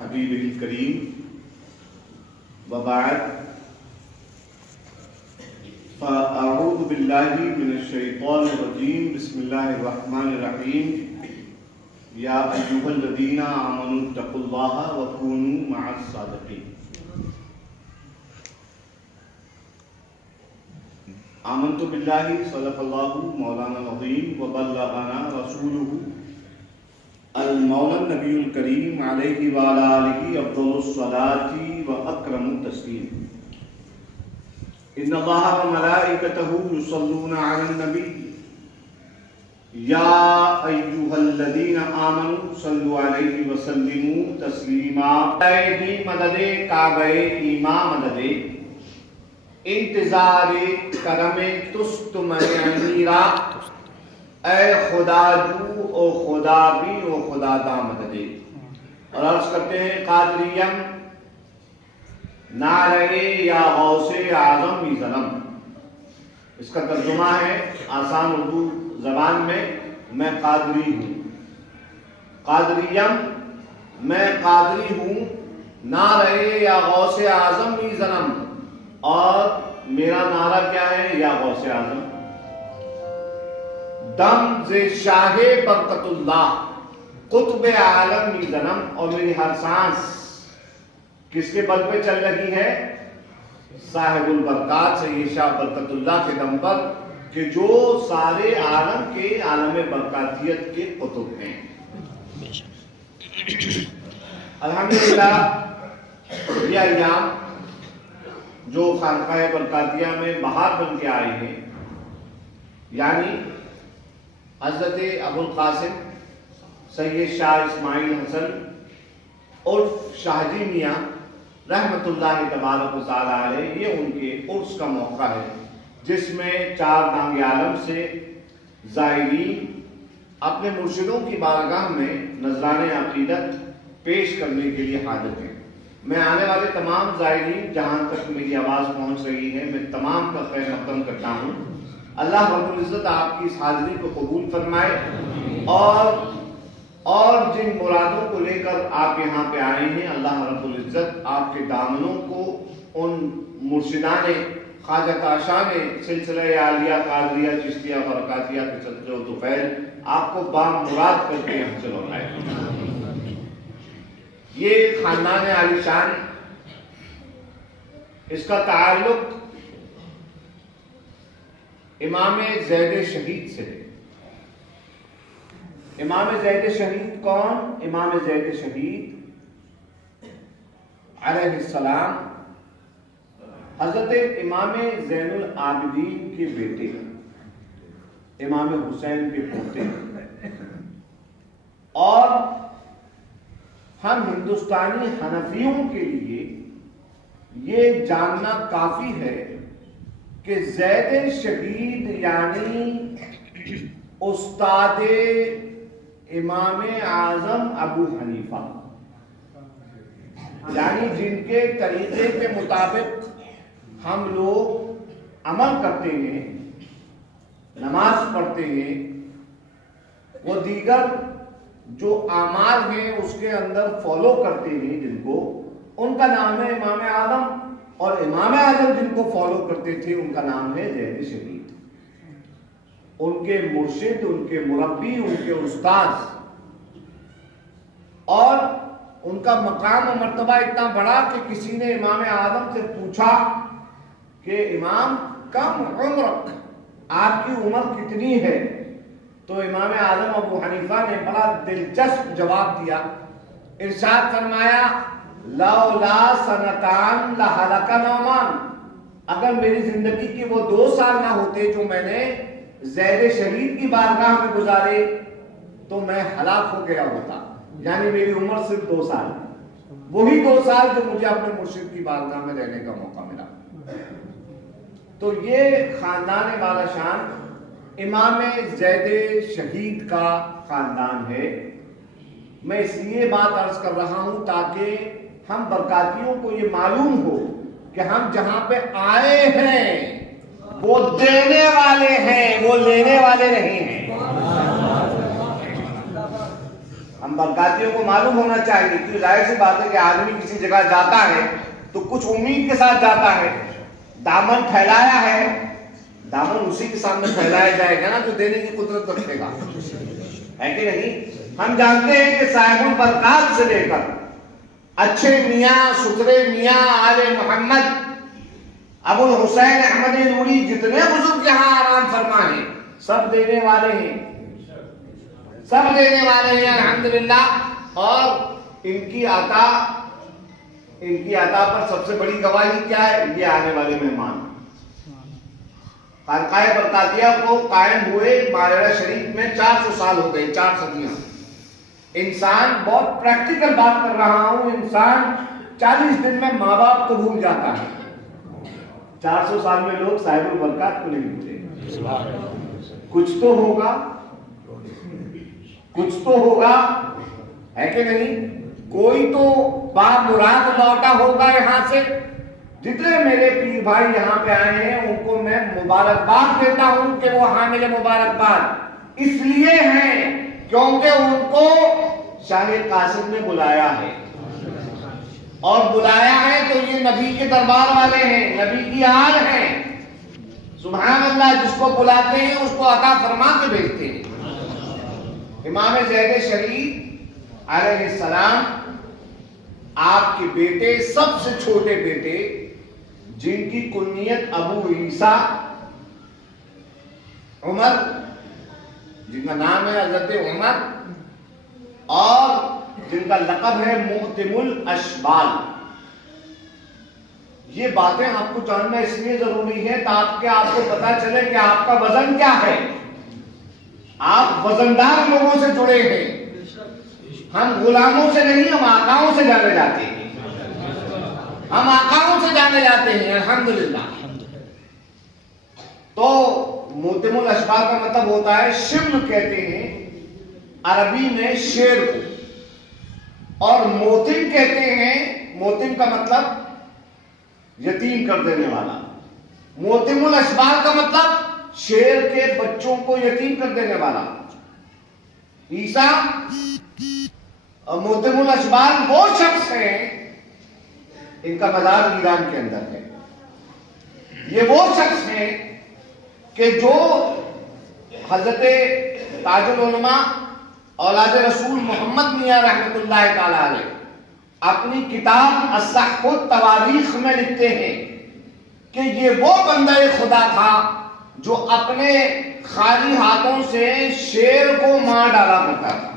حبیبہ الکریم وبعد فاعوذ باللہ من الشیطان الرجیم بسم اللہ الرحمن الرحیم یا ایھا الذین آمنوا اتقوا اللہ وکونوا مع الصادقین۔ آمنت باللہ صدق اللہ مولانا العظیم وبلغنا رسولہ المولا النبی الکریم علیہ وعلی آلہ افضل الصلاۃ واکرم التسلیم۔ ان اللہ وملائکتہ یصلون علی النبی یا ایھا الذین آمنوا صلوا علیہ وسلموا تسلیما۔ دی مدد کعبہ ایمان مدد انتظار کرم تست منی را، اے خدا جو او خدا بھی او خدا دا مدد۔ اور عرض کرتے ہیں قادریم نعرہ یا غوث اعظم بھی ظلم۔ اس کا ترجمہ ہے آسان اردو زبان میں قادری ہوں، قادریم میں قادری ہوں، نعرہ یا غوث اعظم بھی ظلم، اور میرا نعرہ کیا ہے؟ یا غوث اعظم۔ دم ز شاہ برکت اللہ قطب عالم بھی ظلم، اور میری ہر سانس کس کے بل پہ چل رہی ہے؟ صاحب البرکات سید شاہ برکت اللہ کے دم پر، کہ جو سارے عالم کے عالم برکاتیت کے قطب ہیں۔ الحمدللہ یہ ایام جو خانقاہ برکاتیہ میں بہار بن کے آئے ہیں، یعنی حضرت ابو القاسم سید شاہ اسماعیل حسن عرف شاہ جی میاں رحمت اللہ تبارک و تعالی علیہ، یہ ان کے عرس کا موقع ہے، جس میں چار دانگ عالم سے زائرین اپنے مرشدوں کی بارگاہ میں نذران عقیدت پیش کرنے کے لیے حاضر ہیں۔ میں آنے والے تمام زائرین جہاں تک میری آواز پہنچ رہی ہے، میں تمام کا خیر مقدم کرتا ہوں۔ اللہ رب العزت آپ کی اس حاضری کو قبول فرمائے، اور جن مرادوں کو لے کر آپ یہاں پہ آئے ہیں، اللہ رب العزت آپ کے دامنوں کو ان مرشدان خواجہ تاشان سلسلہ عالیہ قادریہ چشتیہ برکاتیہ کے صدقے و طفیل آپ کو بامراد کر کے یہاں سے لوٹائے۔ یہ خاندان عالی شان، اس کا تعلق امام زید شہید سے ہے۔ امام زید شہید کون؟ امام زید شہید علیہ السلام حضرت امام زین العابدین کے بیٹے، امام حسین کے پوتے، اور ہم ہندوستانی حنفیوں کے لیے یہ جاننا کافی ہے کہ زید شہید یعنی استاد امام اعظم ابو حنیفہ، یعنی جن کے طریقے کے مطابق ہم لوگ عمل کرتے ہیں، نماز پڑھتے ہیں، وہ دیگر جو اعمال ہیں اس کے اندر فالو کرتے ہیں جن کو، ان کا نام ہے امام اعظم، اور امام اعظم جن کو فالو کرتے تھے ان کا نام ہے زید شہید۔ ان کے مرشد، ان کے مربی، ان کے استاذ، اور ان کا مقام و مرتبہ اتنا بڑا کہ کسی نے امام اعظم سے پوچھا کہ امام کم عمرک، آپ کی عمر کتنی ہے؟ تو امام اعظم ابو حنیفہ نے بڑا دلچسپ جواب دیا، ارشاد فرمایا لولا سنتان لہلک نعمان، اگر میری زندگی کے وہ 2 سال نہ ہوتے جو میں نے زید شہید کی بارگاہ میں گزارے تو میں ہلاک ہو گیا ہوتا، یعنی میری عمر صرف 2 سال، وہی 2 سال جو مجھے اپنے مرشد کی بارگاہ میں رہنے کا موقع ملا۔ تو یہ خاندان والا شان امام زید شہید کا خاندان ہے۔ میں اس لیے بات عرض کر رہا ہوں تاکہ ہم برکاتیوں کو یہ معلوم ہو کہ ہم جہاں پہ آئے ہیں وہ دینے والے ہیں، وہ لینے والے نہیں ہیں۔ ہم برکاتیوں کو معلوم ہونا چاہیے، کیونکہ ظاہر سی بات ہے کہ آدمی کسی جگہ جاتا ہے تو کچھ امید کے ساتھ جاتا ہے، دامن پھیلایا ہے، دامن اسی کے سامنے پھیلایا جائے گا نا جو دینے کی قدرت رکھے گا، ہے کہ نہیں؟ ہم جانتے ہیں کہ صاحب البرکات سے لے کر اچھے میاں ستھرے میاں آل محمد ابو الحسین احمد نوری جتنے بزرگ یہاں آرام فرما ہیں سب دینے والے ہیں، سب دینے والے ہیں الحمدللہ۔ اور ان کی عطا پر سب سے بڑی گواہی کیا ہے؟ یہ آنے والے مہمان۔ خانقاہ برکاتیہ کو قائم ہوئے ماریرہ شریف میں 400 سال ہو گئے، 4 صدیاں۔ انسان، بہت پریکٹیکل بات کر رہا ہوں، انسان 40 دن میں ماں باپ کو بھول جاتا ہے، 400 سال میں لوگ صاحب البرکات کو نہیں بھولے۔ کچھ تو ہوگا، کچھ تو ہوگا، ہے کہ نہیں؟ کوئی تو باپ مراد لوٹا ہوگا یہاں سے۔ جتنے میرے پیر بھائی یہاں پہ آئے ہیں ان کو میں مبارکباد دیتا ہوں کہ وہ حامل مبارکباد اس لیے ہیں کیونکہ ان کو شاہ قاسم نے بلایا ہے، اور بلایا ہے تو یہ نبی کے دربار والے ہیں، نبی کی آل ہیں، سبحان اللہ۔ جس کو بلاتے ہیں اس کو عطا فرما کے بھیجتے ہیں۔ امام زید شریف علیہ السلام، آپ کے بیٹے، سب سے چھوٹے بیٹے جن کی کنیت ابو عیسیٰ عمر، جن کا نام ہے حضرت عمر، اور جن کا لقب ہے محتم الاشبال۔ یہ باتیں آپ کو جاننا اس لیے ضروری ہے تاکہ آپ کو پتا چلے کہ آپ کا وزن کیا ہے۔ آپ وزندار لوگوں سے جڑے ہیں، ہم غلاموں سے نہیں، ہم آقاؤں سے جانے جاتے ہیں، ہم آقاؤں سے جانے جاتے ہیں الحمدللہ۔ تو محتم الاشبال کا مطلب ہوتا ہے، شبل کہتے ہیں عربی میں شیر کو، اور موتن کہتے ہیں، موتن کا مطلب یتیم کر دینے والا۔ محتم الاشبال کا مطلب شیر کے بچوں کو یتیم کر دینے والا۔ عیسیٰ محتم الاشبال وہ شخص ہیں، ان کا مزار ایران کے اندر ہے، یہ وہ شخص ہیں کہ جو حضرت تاج العلماء اولاد رسول محمد میاں رحمت اللہ تعالی علیہ اپنی کتاب اصح التواریخ میں لکھتے ہیں کہ یہ وہ بندہ خدا تھا جو اپنے خالی ہاتھوں سے شیر کو مار ڈالا کرتا تھا،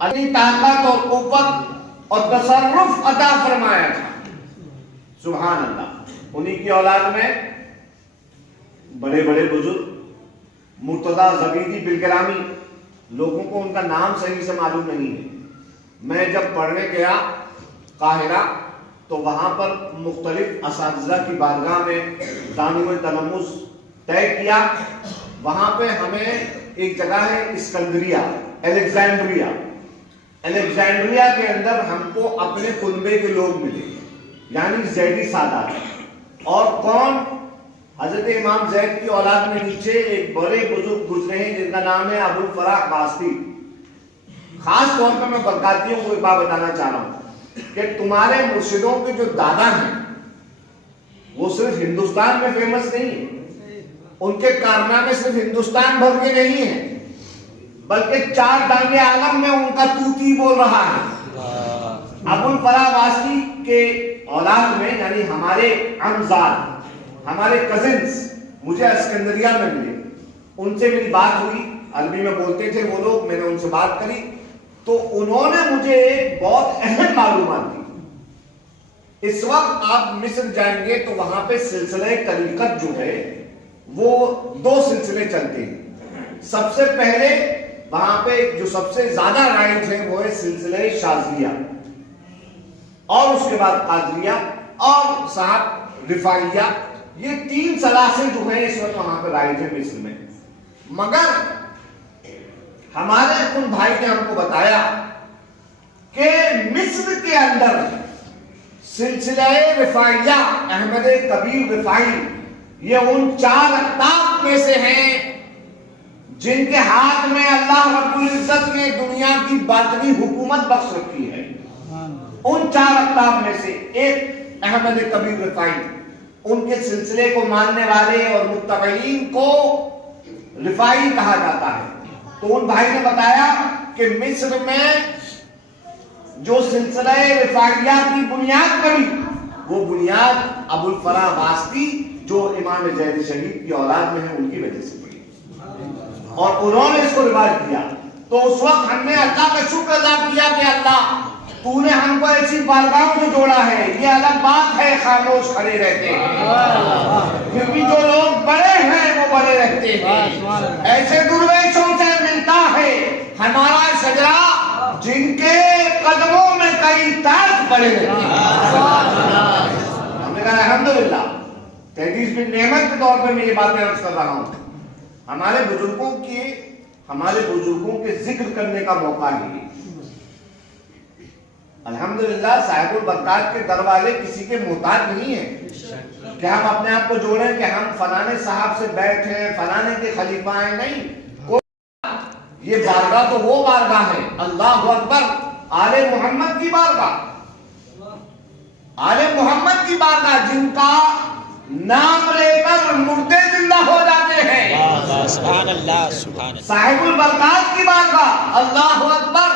اپنی طاقت اور قوت اور تصرف عطا فرمایا تھا، سبحان اللہ۔ انہی کی اولاد میں بڑے بڑے بزرگ، مرتضیٰ زبیدی بالگرامی، لوگوں کو ان کا نام صحیح سے معلوم نہیں ہے۔ میں جب پڑھنے گیا قاہرہ تو وہاں پر مختلف اساتذہ کی بارگاہ میں دانو تلمس طے کیا۔ وہاں پہ ہمیں ایک جگہ ہے اسکندریہ، الیگزینڈریا، الیگزینڈریا کے اندر ہم کو اپنے کنبے کے لوگ ملے، یعنی زیدی سادات۔ اور کون؟ حضرت امام زید کی اولاد میں نیچے ایک بڑے بزرگ گزرے ہیں جن کا نام ہے ابو الفرح باستی۔ خاص طور پر میں برکاتیوں کو ایک بات بتانا چاہ رہا ہوں کہ تمہارے مرشدوں کے جو دادا ہیں وہ صرف ہندوستان میں فیمس نہیں ہیں، ان کے کارنامے صرف ہندوستان بھر کے نہیں ہیں، بلکہ 4 دانگے عالم میں ان کا توتی بول رہا ہے۔ ابو الفرح باستی کے اولاد میں، یعنی ہمارے امزاد، ہمارے کزنز مجھے اسکندریہ میں ملے، ان سے میری بات ہوئی، عربی میں بولتے تھے وہ لوگ، میں نے ان سے بات کری تو انہوں نے مجھے ایک بہت اہم معلومات دی۔ اس وقت آپ مصر جائیں گے تو وہاں پہ سلسلہ طریقت جو ہے وہ 2 سلسلے چلتے ہیں۔ سب سے پہلے وہاں پہ جو سب سے زیادہ رائج ہے وہ ہے سلسلہ شاذلیہ، اور اس کے بعد قادریہ اور صاحب رفاعیہ۔ یہ 3 سلاسل جو ہیں اس وقت وہاں پہ رائج ہے مصر میں۔ مگر ہمارے ان بھائی نے ہم کو بتایا کہ مصر کے اندر سلسلہ رفاعیہ، احمد کبیر رفاعی، یہ ان 4 اقطاب میں سے ہیں جن کے ہاتھ میں اللہ رب العزت نے دنیا کی باطنی حکومت بخش رکھی ہے، ان 4 اقطاب میں سے ایک احمد کبیر رفاعی، ان کے سلسلے کو ماننے والے اور متبعین کو رفاعی کہا جاتا ہے۔ تو ان بھائی نے بتایا کہ مصر میں جو سلسلہ رفاعیہ کی بنیاد پڑی، وہ بنیاد ابو الفرا واسطی جو امام زید شریف کی اولاد میں ہے ان کی وجہ سے پڑی، اور انہوں نے اس کو رواج کیا۔ تو اس وقت ہم نے اللہ کا شکر ادا کیا کہ اللہ تو نے ہم کو ایسی بارگاہوں سے جوڑا ہے۔ یہ الگ بات ہے خاموش کھڑے رہتے ہیں، کیونکہ جو لوگ بڑے ہیں وہ بڑے رہتے ہیں۔ ایسے درویشوں سے ملتا ہے ہمارا شجرا جن کے قدموں میں کئی تاج پڑے رہتے ہیں۔ ہم نے کہا الحمدللہ، تحدیث بن نعمت کے طور پر میں یہ باتیں عرض کر رہا ہوں۔ ہمارے بزرگوں کے ذکر کرنے کا موقع ہے۔ الحمدللہ صاحب البرکات کے در والے کسی کے محتاج نہیں ہیں کہ ہم اپنے آپ کو جوڑیں کہ ہم فلانے صاحب سے بیٹھ ہیں، فلانے کے خلیفہ ہیں، نہیں۔ یہ بارگاہ تو وہ بارگاہ ہے، اللہ اکبر، آل محمد کی بارگاہ، آل محمد کی بارگاہ، جن کا نام لے کر مردے زندہ ہو جاتے ہیں۔ سبحان اللہ، سبحان اللہ۔ صاحب البرکات کی بارگاہ، اللہ اکبر،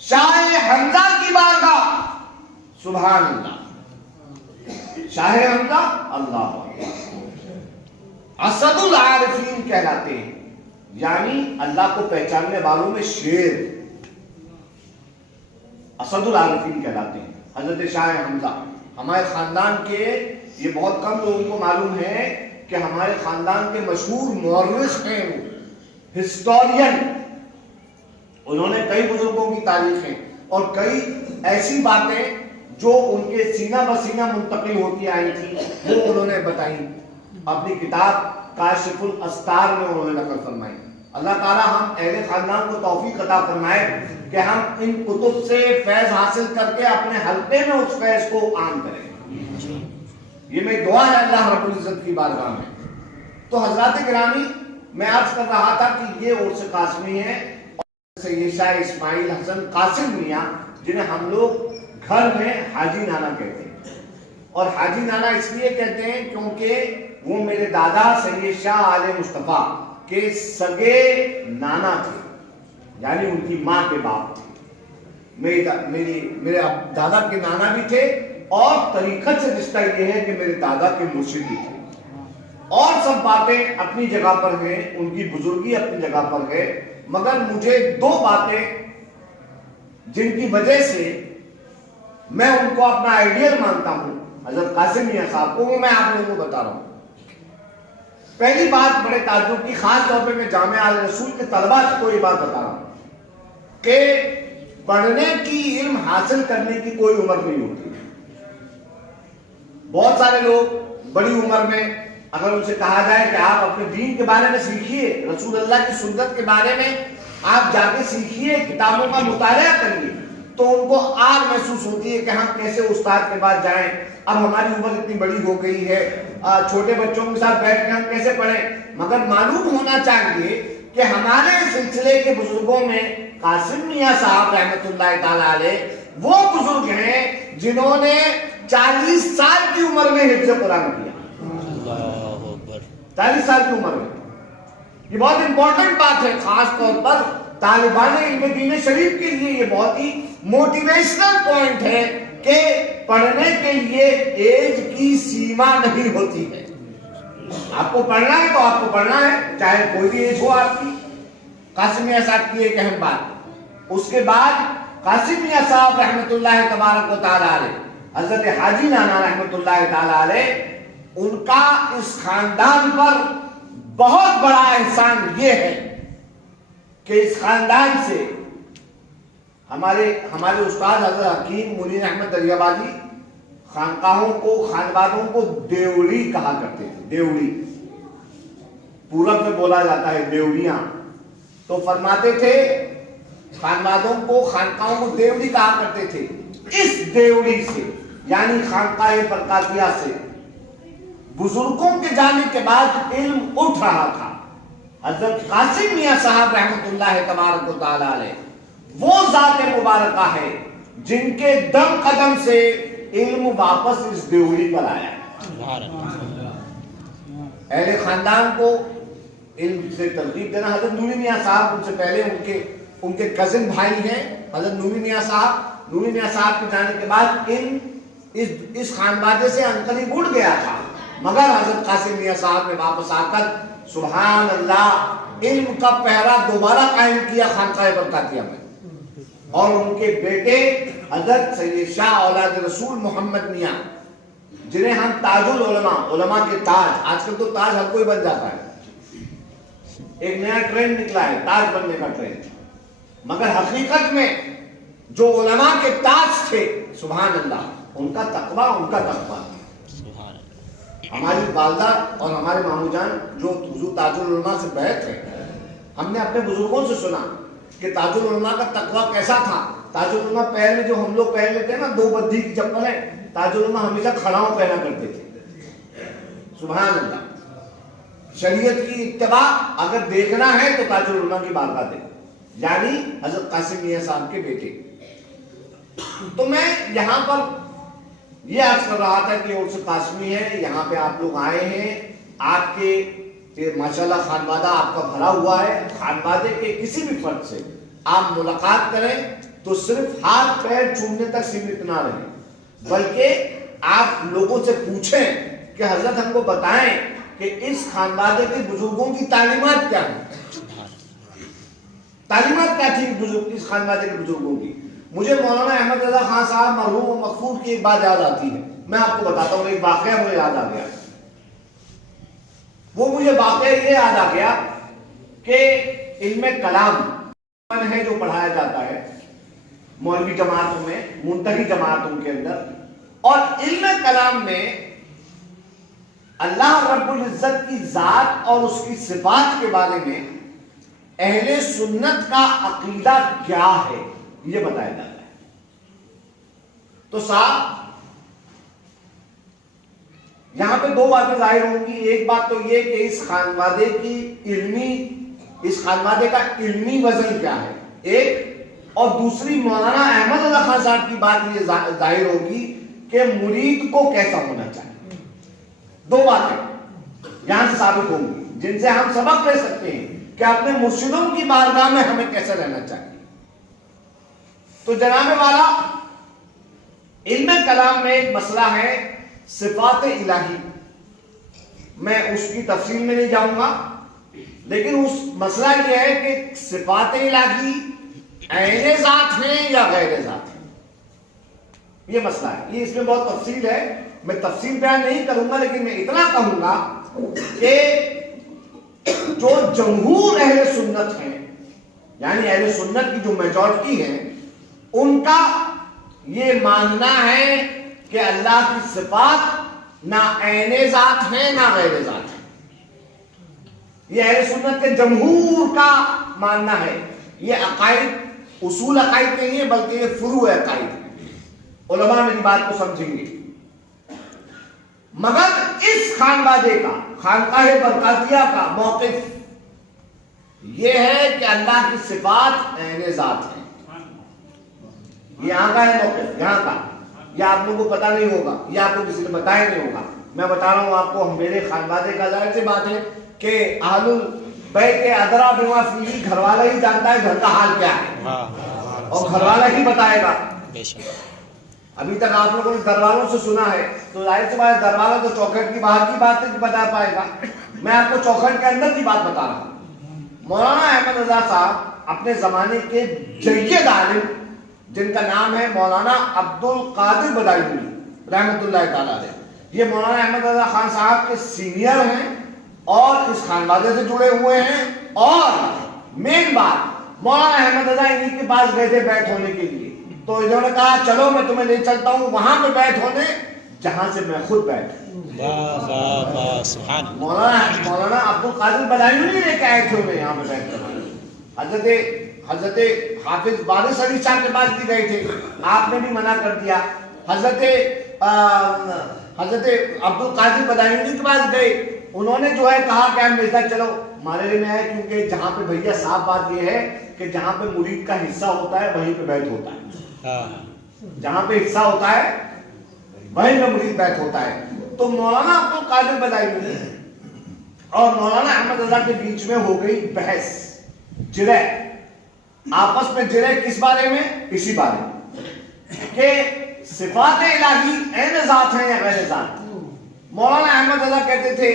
شاہ حمزہ کی بارگاہ، سبحان اللہ، شاہ حمزہ، اللہ اکبر، اسد العارفین کہلاتے ہیں، یعنی اللہ کو پہچاننے والوں میں شیر، اسد العارفین کہلاتے ہیں حضرت شاہ حمزہ۔ ہمارے خاندان کے، یہ بہت کم لوگوں کو معلوم ہے کہ ہمارے خاندان کے مشہور مورخ ہیں، ہسٹورین، انہوں نے کئی بزرگوں کی تاریخیں اور کئی ایسی باتیں جو ان کے سینہ بسینہ منتقل ہوتی آئی تھی وہ انہوں نے بتائی، اپنی کتاب کاشف الاستار میں انہوں نے نقل فرمائی۔ اللہ تعالی ہم اہل خاندان کو توفیق عطا فرمائے کہ ہم ان کتب سے فیض حاصل کر کے اپنے حلقے میں اس فیض کو عام کریں۔ یہ میری دعا ہے اللہ رب العزت کی بارگاہ میں۔ تو حضرات گرامی، میں عرض کر رہا تھا کہ یہ عرس قاسمی ہے، سید شاہ اسماعیل حسن قاسم میاں، جنہیں ہم لوگ گھر میں حاجی نانا کہتے ہیں، اور حاجی نانا اس لیے کہتے ہیں کیونکہ وہ میرے دادا سید شاہ آل مصطفیٰ کے سگے نانا تھے، یعنی ان کی ماں کے باپ تھے۔ میرے دادا کے نانا بھی تھے، اور طریقت سے رشتہ یہ ہے کہ میرے دادا کے مرشد بھی تھے، اور سب باتیں اپنی جگہ پر ہیں، ان کی بزرگی اپنی جگہ پر ہے، مگر مجھے 2 باتیں جن کی وجہ سے میں ان کو اپنا آئیڈیل مانتا ہوں حضرت قاسم میاں صاحب کو، وہ میں آپ لوگوں کو بتا رہا ہوں۔ پہلی بات بڑے تعجب کی، خاص طور پہ میں جامعہ آل رسول کے طلباء کو یہ بات بتا رہا ہوں کہ پڑھنے کی، علم حاصل کرنے کی کوئی عمر نہیں ہوتی۔ بہت سارے لوگ بڑی عمر میں اگر ان سے کہا جائے کہ آپ اپنے دین کے بارے میں سیکھیے، رسول اللہ کی سنت کے بارے میں آپ جا کے سیکھیے، کتابوں کا مطالعہ کریے، تو ان کو آگ محسوس ہوتی ہے کہ ہم کیسے استاد کے پاس جائیں، اب ہماری عمر اتنی بڑی ہو گئی ہے، چھوٹے بچوں کے ساتھ بیٹھ کے ہم کیسے پڑھیں۔ مگر معلوم ہونا چاہیے کہ ہمارے سلسلے کے بزرگوں میں قاسم میاں صاحب رحمۃ اللہ تعالی علیہ وہ بزرگ ہیں جنہوں نے 40 سال کی عمر میں حفظ قرآن کیا، 40 سال کی عمر میں۔ یہ بہت امپورٹنٹ بات ہے، خاص طور پر طالبان علم دین شریف کے لیے یہ بہت ہی موٹیویشنل پوائنٹ ہے کہ پڑھنے کے لیے ایج کی سیما نہیں ہوتی ہے۔ آپ کو پڑھنا ہے تو آپ کو پڑھنا ہے، چاہے کوئی بھی ایج ہو آپ کی۔ قاسم میاں صاحب کی ایک اہم بات، اس کے بعد قاسم میاں صاحب رحمۃ اللہ تبارک و تعالی علیہ، حضرت حاجی نانا رحمۃ اللہ تعالی علیہ، ان کا اس خاندان پر بہت بڑا احسان یہ ہے کہ اس خاندان سے ہمارے استاد حضرت حکیم منیر احمد دریابادی خانقاہوں کو، خانوادوں کو دیوڑی کہا کرتے تھے۔ دیوڑی پورب میں بولا جاتا ہے دیوڑیاں، تو فرماتے تھے خانوادوں کو، خانقاہوں کو دیوڑی کہا کرتے تھے۔ اس دیوڑی سے یعنی خانقاہ برکاتیہ سے بزرگوں کے جانے کے بعد علم اٹھ رہا تھا، حضرت قاسم میاں صاحب رحمۃ اللہ تبارک و تعالی علیہ وہ ذات مبارکہ ہے جن کے دم قدم سے علم واپس اس دیوڑی پر آیا ہے۔ اہل خاندان کو علم سے ترغیب دینا۔ حضرت نوری میاں صاحب ان سے پہلے ان کے کزن بھائی ہیں حضرت نوری میاں صاحب۔ نوری میاں صاحب کے جانے کے بعد علم اس خانوادے سے عنقریب اڑ گیا تھا، مگر حضرت قاسم میاں صاحب نے واپس آ کر سبحان اللہ علم کا پہرا دوبارہ قائم کیا خانقاہ برکاتیہ میں، اور ان کے بیٹے حضرت سید شاہ اولاد رسول محمد میاں جنہیں ہم تاج العلماء، علماء کے تاج، آج کل تو تاج ہر کوئی بن جاتا ہے، ایک نیا ٹرینڈ نکلا ہے تاج بننے کا ٹرینڈ، مگر حقیقت میں جو علماء کے تاج تھے سبحان اللہ ان کا تقویٰ ہماری والدہ اور ہمارے مامو جان جو حضور تاج العلماء سے بیعت ہے، ہم نے اپنے بزرگوں سے سنا کہ تاج العلماء کا تقویٰ کیسا تھا۔ تاج العلماء پیر میں جو ہم لوگ پہن لیتے ہیں نا 2 بدھی کی چپلیں، تاج العلماء ہمیشہ کھڑاؤں پہنا کرتے تھے۔ سبحان اللہ، شریعت کی اتباع اگر دیکھنا ہے تو تاج العلماء کی بارگاہ دیکھو، یعنی حضرت قاسم میاں صاحب کے بیٹے۔ تو میں یہاں پر یہ عرض کر رہا تھا کہ عرس قاسمی ہے، یہاں پہ آپ لوگ آئے ہیں، آپ کے ماشاءاللہ خانوادہ آپ کا بھرا ہوا ہے، خانوادے کے کسی بھی فرد سے آپ ملاقات کریں تو صرف ہاتھ پیر چھونے تک سیمت نہ رہیں، بلکہ آپ لوگوں سے پوچھیں کہ حضرت ہم کو بتائیں کہ اس خانوادے کے بزرگوں کی تعلیمات کیا ہیں، تعلیمات کیا تھی اس خانوادے کے بزرگوں کی۔ مجھے مولانا احمد رضا خان صاحب مرحوم و مغفور کی ایک بات یاد آتی ہے، میں آپ کو بتاتا ہوں، ایک واقعہ مجھے یاد آ گیا۔ وہ مجھے واقعہ یہ یاد آ گیا کہ علم کلام ہے جو پڑھایا جاتا ہے مولوی جماعتوں میں، منتقی جماعتوں کے اندر، اور علم کلام میں اللہ رب العزت کی ذات اور اس کی صفات کے بارے میں اہل سنت کا عقیدہ کیا ہے یہ بتایا جاتا ہے۔ تو صاحب یہاں پہ 2 باتیں ظاہر ہوں گی، ایک بات تو یہ کہ اس خانوادے کا علمی وزن کیا ہے ایک، اور دوسری مولانا احمد رضا خان صاحب کی بات یہ ظاہر ہوگی کہ مرید کو کیسا ہونا چاہیے۔ 2 باتیں یہاں سے ثابت ہوں گی جن سے ہم سبق لے سکتے ہیں کہ اپنے مرشدوں کی بارگاہ میں ہمیں کیسے رہنا چاہیے۔ تو جناب والا علم کلام میں ایک مسئلہ ہے صفات الہی، میں اس کی تفصیل میں نہیں جاؤں گا، لیکن اس مسئلہ یہ ہے کہ صفات الہی عین ذات ہیں یا غیر ذات ہیں، یہ مسئلہ ہے، یہ اس میں بہت تفصیل ہے، میں تفصیل بیان نہیں کروں گا، لیکن میں اتنا کہوں گا کہ جو جمہور اہل سنت ہیں، یعنی اہل سنت کی جو میجورٹی ہے، ان کا یہ ماننا ہے کہ اللہ کی صفات نہ عین ذات ہیں نہ غیر ذات ہیں، یہ اہل سنت کے جمہور کا ماننا ہے۔ یہ عقائد اصول عقائد نہیں ہے بلکہ یہ فروع عقائد ہے، علماء میری بات کو سمجھیں گے۔ مگر اس خانوادے کا، خانقاہ برکاتیہ کا موقف یہ ہے کہ اللہ کی صفات عین ذات ہیں، یہاں کا ہے موقف، یہاں کا، یہ آپ لوگوں کو پتہ نہیں ہوگا، یہ آپ کو کسی نے بتایا نہیں ہوگا، میں بتا رہا ہوں آپ کو، میرے خانوادے کا ظاہر سی بات ہے کہ اہل البیت ادریٰ بما فیہ، گھر والا ہی جانتا ہے گھر کا حال کیا ہے، اور گھر والا ہی بتائے گا۔ ابھی تک آپ لوگوں نے گھر والوں سے سنا ہے، تو ظاہر سی بات ہے گھر والا تو چوکھٹ کی باہر کی بات نہیں بتا پائے گا، میں آپ کو چوکھٹ کے اندر کی بات بتا رہا ہوں۔ مولانا احمد رضا صاحب اپنے زمانے کے جید عالم جن کا نام ہے مولانا عبد القادر بدایونی رحمۃ اللہ تعالیٰ علیہ، یہ مولانا احمد رضا خان صاحب کے سینئر ہیں اور اس خانوادے سے جڑے ہوئے ہیں، اور مین بات مولانا احمد رضا انہی کے پاس گئے تھے بیعت ہونے کے لیے، تو انہوں نے کہا چلو میں تمہیں لے چلتا ہوں وہاں پہ بیعت ہونے جہاں سے میں خود بیٹھ مولانا عبد القادر بدایونی لے کے آئے تھے انہیں یہاں پہ بیعت کروانے۔ حضرت حافظ وارث علی صاحب کے پاس بھی گئے تھے، آپ نے بھی منع کر دیا۔ حضرت عبد القادر بدایونی کے پاس گئے، انہوں نے جو ہے کہا کہ ہم مرزا چلو ہمارے لیے میں ہے، کیونکہ جہاں پہ بھیا صاف بات یہ ہے کہ جہاں پہ مرید کا حصہ ہوتا ہے وہیں پہ بیعت ہوتا ہے، جہاں پہ حصہ ہوتا ہے وہیں پہ مرید بیعت ہوتا ہے۔ تو مولانا عبد القادر بلائیوی اور مولانا احمد رضا کے بیچ میں ہو گئی بحث، جرح، آپس میں جرح کس بارے میں؟ اسی بارے میں کہ صفات الہی عین ذات ہیں یا غیر ذات۔ مولانا احمد رضا کہتے تھے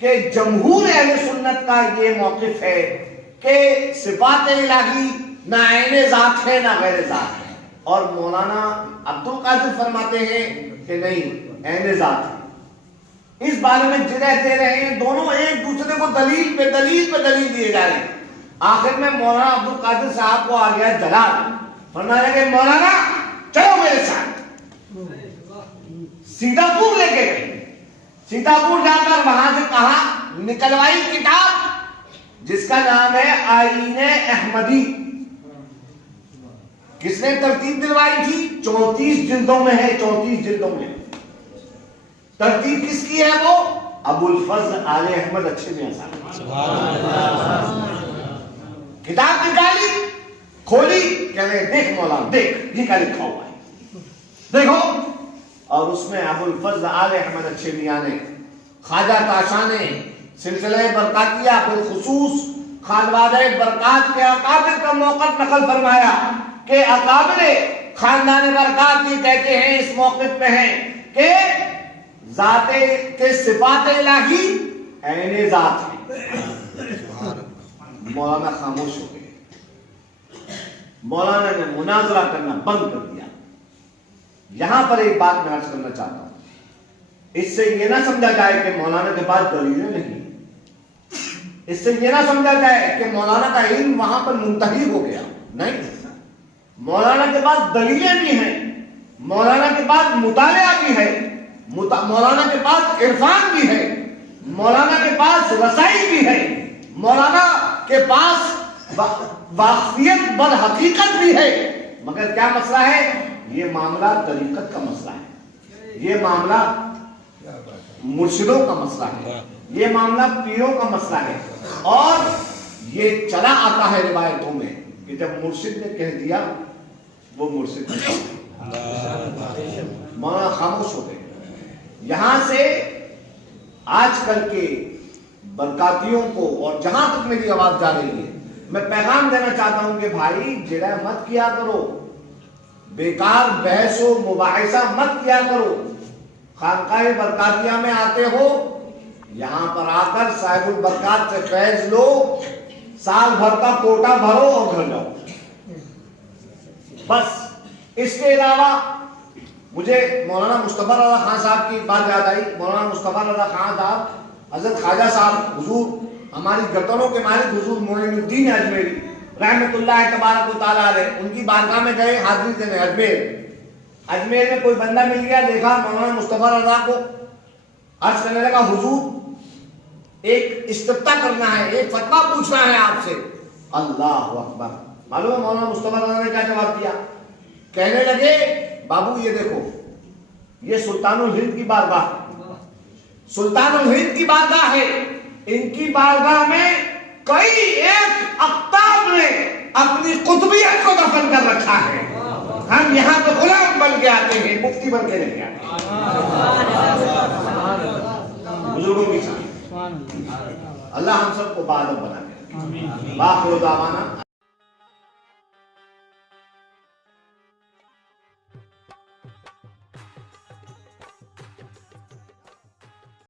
کہ جمہور اہل سنت کا یہ موقف ہے کہ صفات الہی نہ عین ذات ہے نہ غیر ذات ہے، اور مولانا عبد القادر فرماتے ہیں کہ نہیں، عین ذات ہے۔ اس بارے میں جرح دے رہے ہیں، دونوں ایک دوسرے کو دلیل پہ دلیل دیے جا رہے ہیں۔ آخر میں مولانا عبد القادر صاحب کو آ گیا جلال، فرمانے لگے مولانا چلو میرے ساتھ۔ سیتاپور لے کے گئے، سیتاپور جا کر وہاں سے کہا نکلوائی کتاب جس کا نام ہے آئین احمدی۔ کس نے ترتیب دلوائی تھی؟ 34 جلدوں میں ہے، 34 جلدوں میں۔ ترتیب کس کی ہے؟ وہ ابو الفضل آل احمد اچھے میاں صاحب۔ کتاب نکالی، کھولی، کہہ رہے دیکھ مولانا دیکھ یہ کیا لکھا ہوا ہے، دیکھو۔ اور اس میں ابو الفضل آل احمد اچھے میاں نے، خواجہ تاشاں نے سلسلہ برکاتیہ بالخصوص خانوادہ برکات کے اکابر کا موقف نقل فرمایا کہ اکابر خاندان برکات یہ کہتے ہیں، اس موقف پہ ہیں کہ ذات کے صفات الہی عین ذات ہے۔ مولانا خاموش ہو گئے، مولانا نے مناظرہ کرنا بند کر دیا۔ یہاں پر ایک بات میں عرض کرنا چاہتا ہوں، اس سے یہ نہ سمجھا جائے کہ مولانا کے پاس دلیلیں نہیں، اس سے یہ نہ سمجھا جائے کہ مولانا کا علم وہاں پر منتہی ہو گیا، نہیں، مولانا کے پاس دلیلیں بھی ہیں، مولانا کے پاس مطالعہ بھی ہے، مولانا کے پاس عرفان بھی ہے، مولانا کے پاس رسائی بھی ہے، مولانا کے پاس واقفیت بالحقیقت بھی ہے، مگر کیا مسئلہ ہے؟ یہ معاملہ طریقت کا مسئلہ ہے، یہ معاملہ مرشدوں کا مسئلہ ہے، یہ معاملہ پیروں کا مسئلہ ہے، اور یہ چلا آتا ہے روایتوں میں کہ جب مرشد نے کہہ دیا وہ مرشد نے۔ مولانا خاموش ہو گئے۔ یہاں سے آج کل کے برکاتیوں کو، اور جہاں تک میری آواز جا رہی ہے، میں پیغام دینا چاہتا ہوں کہ بھائی جرح مت کیا کرو، بیکار بحث و مباحثہ مت کیا کرو۔ خانقاہ برکاتیہ میں آتے ہو، یہاں پر آ کر صاحب البرکات سے فیض لو، سال بھر کا کوٹا بھرو اور گھر جاؤ، بس۔ اس کے علاوہ مجھے مولانا مصطفیٰ رضا خان صاحب کی بات یاد آئی۔ مولانا مصطفیٰ رضا خان صاحب، حضرت خواجہ صاحب حضور، ہماری گردنوں کے مالک حضور معین الدین اجمیری رحمت اللہ تبارک و تعالیٰ علیہ، ان کی بارگاہ میں گئے حاضری دینے اجمیر میں کوئی بندہ مل گیا، دیکھا مولانا مصطفیٰ رضا کو، عرض کرنے لگا حضور ایک استفتاء کرنا ہے، ایک فتویٰ پوچھنا ہے آپ سے۔ اللہ اکبر! معلوم ہے مولانا مصطفیٰ رضا نے کیا جواب دیا؟ کہنے لگے بابو یہ دیکھو، یہ سلطان الہند کی بارگاہ، سلطان الہند کی بارگاہ ہے، ان کی بارگاہ میں کئی ایک اقطاب نے اپنی قطبیت کو دفن کر رکھا ہے، ہم یہاں پہ غلام بن کے آتے ہیں، مفتی بن کے نہیں آتے۔ بزرگوں کی شان، اللہ ہم سب کو بادب بنا دے۔ باخر دعوانا